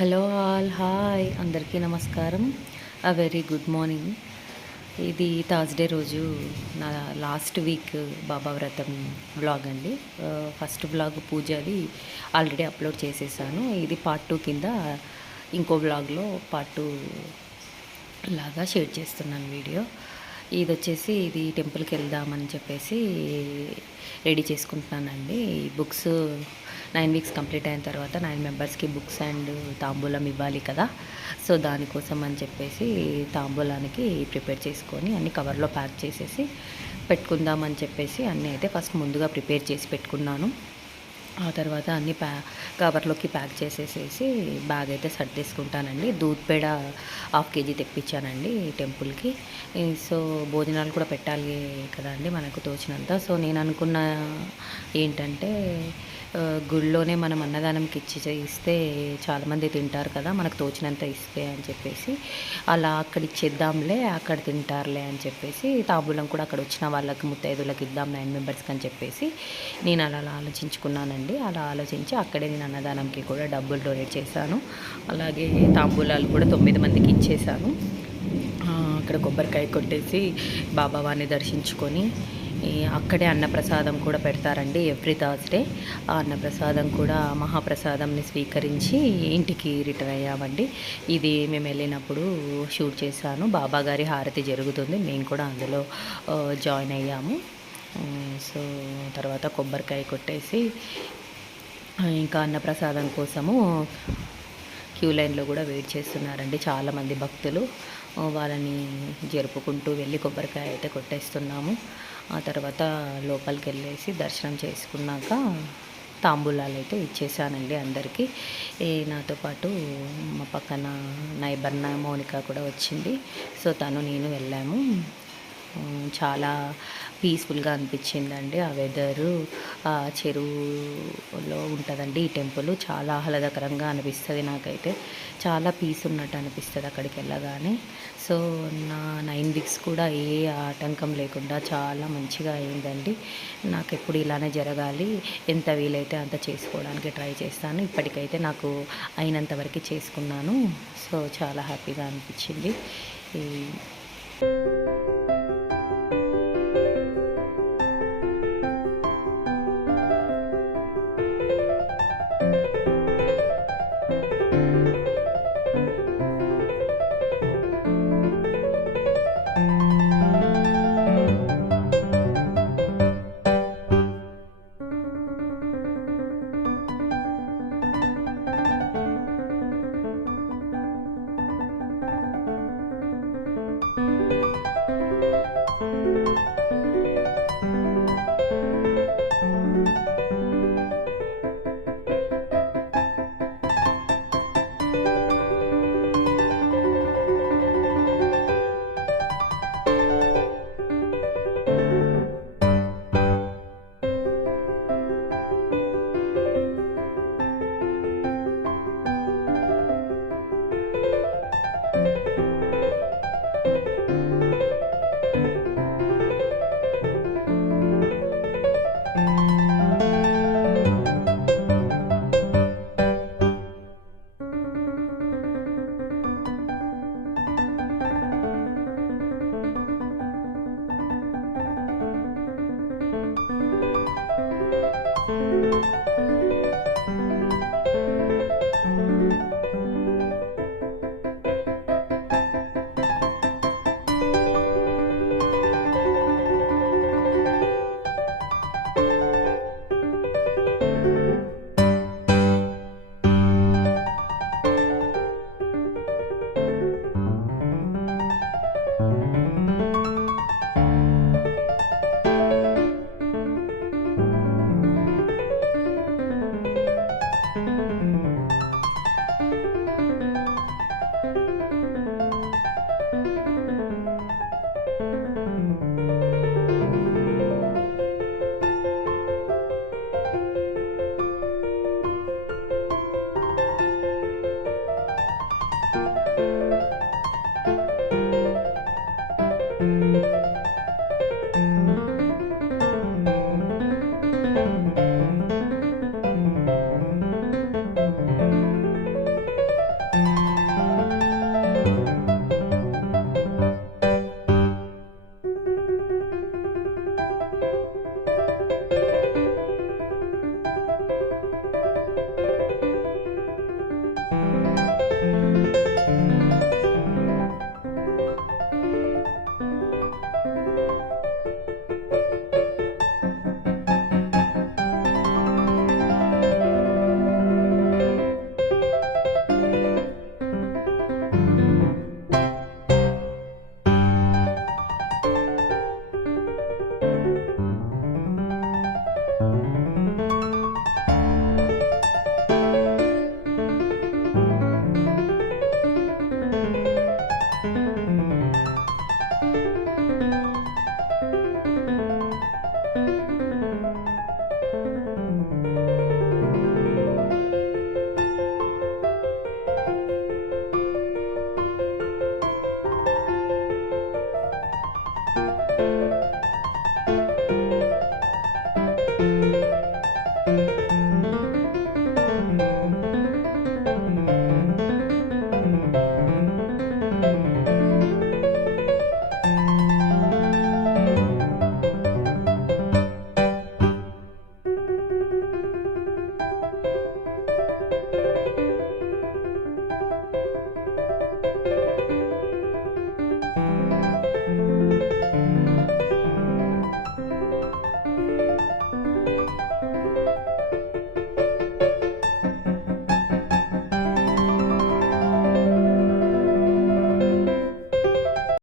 Hello all hi అందరికీ నమస్కారం. Very good morning. ఇది థర్స్డే రోజు నా లాస్ట్ వీక్ బాబా వ్రతం వ్లాగ్ అండి. ఫస్ట్ వ్లాగ్ పూజది ఆల్రెడీ అప్లోడ్ చేసేసాను. ఇది పార్ట్ 2 కింద ఇంకో వ్లాగ్లో పార్ట్ 2 లాగా షేర్ చేస్తున్నాను వీడియో. ఇది టెంపుల్కి వెళ్దామని చెప్పేసి రెడీ చేసుకుంటున్నానండి. బుక్స్ 9 వీక్స్ కంప్లీట్ అయిన తర్వాత 9 మెంబర్స్కి బుక్స్ అండ్ తాంబూలం ఇవ్వాలి కదా. సో దానికోసం అని చెప్పేసి తాంబూలానికి ప్రిపేర్ చేసుకొని అన్ని కవర్లో ప్యాక్ చేసేసి పెట్టుకుందామని చెప్పేసి అన్నీ అయితే ఫస్ట్ ముందుగా ప్రిపేర్ చేసి పెట్టుకున్నాను. ఆ తర్వాత అన్నీ కవర్లోకి ప్యాక్ చేసేసేసి బ్యాగ్ అయితే సర్దేసుకుంటానండి. దూద్ పేడ 1/2 కేజీ తెప్పించానండి టెంపుల్కి. సో భోజనాలు కూడా పెట్టాలి కదండి మనకు తోచినంత. సో నేను అనుకున్న ఏంటంటే గుడిలోనే మనం అన్నదానంకి ఇస్తే చాలామంది తింటారు కదా, మనకు తోచినంత ఇస్తే అని చెప్పేసి అలా అక్కడ ఇచ్చేద్దాంలే, అక్కడ తింటారులే అని చెప్పేసి తాంబూలం కూడా అక్కడ వచ్చిన వాళ్ళకి ముత్తైదులకు ఇద్దాం 9 మెంబర్స్కి అని చెప్పేసి నేను అలా ఆలోచించుకున్నానండి. అలా ఆలోచించి అక్కడే నేను అన్నదానంకి కూడా డబ్బులు డొనేట్ చేశాను. అలాగే తాంబూలాలు కూడా 9 మందికి ఇచ్చేసాను. అక్కడ కొబ్బరికాయ కొట్టేసి బాబావారిని దర్శించుకొని అక్కడే అన్నప్రసాదం కూడా పెడతారండి ఎవ్రీ థర్స్డే. ఆ అన్నప్రసాదం కూడా మహాప్రసాదంని స్వీకరించి ఇంటికి రిటర్న్ అయ్యామండి. ఇది మేము వెళ్ళినప్పుడు షూట్ చేశాను. బాబా గారి హారతి జరుగుతుంది, మేము కూడా అందులో జాయిన్ అయ్యాము. సో తర్వాత కొబ్బరికాయ కొట్టేసి ఇంకా అన్నప్రసాదం కోసము క్యూ లైన్లో కూడా వెయిట్ చేస్తున్నారండి చాలామంది భక్తులు. వాళ్ళని జరుపుకుంటూ వెళ్ళి కొబ్బరికాయ అయితే కొట్టేస్తున్నాము. ఆ తర్వాత లోపలికి వెళ్ళేసి దర్శనం చేసుకున్నాక తాంబూలాలు అయితే ఇచ్చేసానండి అందరికీ. నాతో పాటు మా పక్కన నైబర్ మౌనిక కూడా వచ్చింది. సో తను నేను వెళ్ళాము. చాలా పీస్ఫుల్గా అనిపించిందండి. ఆ వెదరు, ఆ చెరువులో ఉంటుందండి ఈ టెంపుల్. చాలా ఆహ్లాదకరంగా అనిపిస్తుంది నాకైతే. చాలా పీస్ ఉన్నట్టు అనిపిస్తుంది అక్కడికి వెళ్ళగానే. సో నా 9 వీక్స్ కూడా ఏ ఆటంకం లేకుండా చాలా మంచిగా అయిందండి. నాకు ఎప్పుడు ఇలానే జరగాలి, ఎంత వీలైతే అంత చేసుకోవడానికి ట్రై చేస్తాను. ఇప్పటికైతే నాకు అయినంత వరకు చేసుకున్నాను. సో చాలా హ్యాపీగా అనిపించింది.